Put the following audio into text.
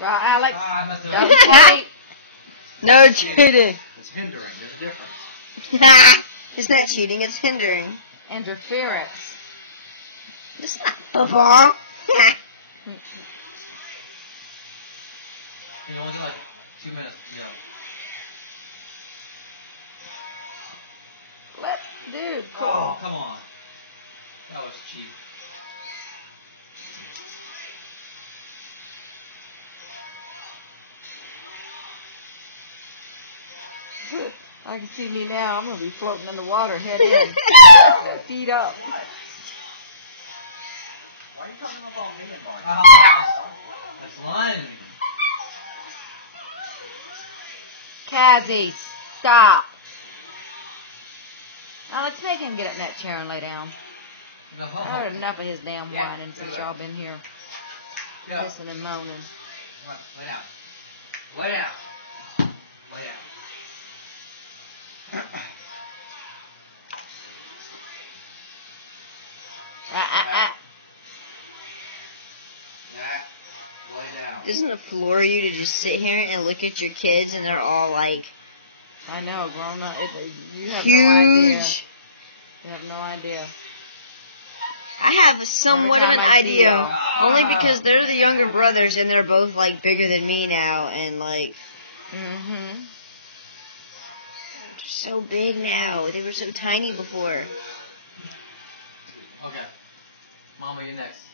Well, Alex, Don't cheat. No cheating. It's hindering. There's a difference. It's not cheating, it's hindering. Interference. It's not football. You know, only like 2 minutes, Dude, cool. Oh, come on. That was cheap. I can see me now. I'm going to be floating in the water, head in. Feet up. Why are you talking about being like That's line. Kazzy, stop. Now let's make him get up in that chair and lay down. No. I heard enough of his damn whining since y'all been here. Go. Pissing and moaning. Come on, lay down. Lay down. Lay down. Lay down. Doesn't it floor you to just sit here and look at your kids and they're all like I know, grown up. You have huge? no idea. You have no idea. I have somewhat of Every an time I see idea, y'all. only because they're the younger brothers and they're both like bigger than me now, and like Mm-hmm. they're so big now. They were so tiny before. Okay. Mama, you next.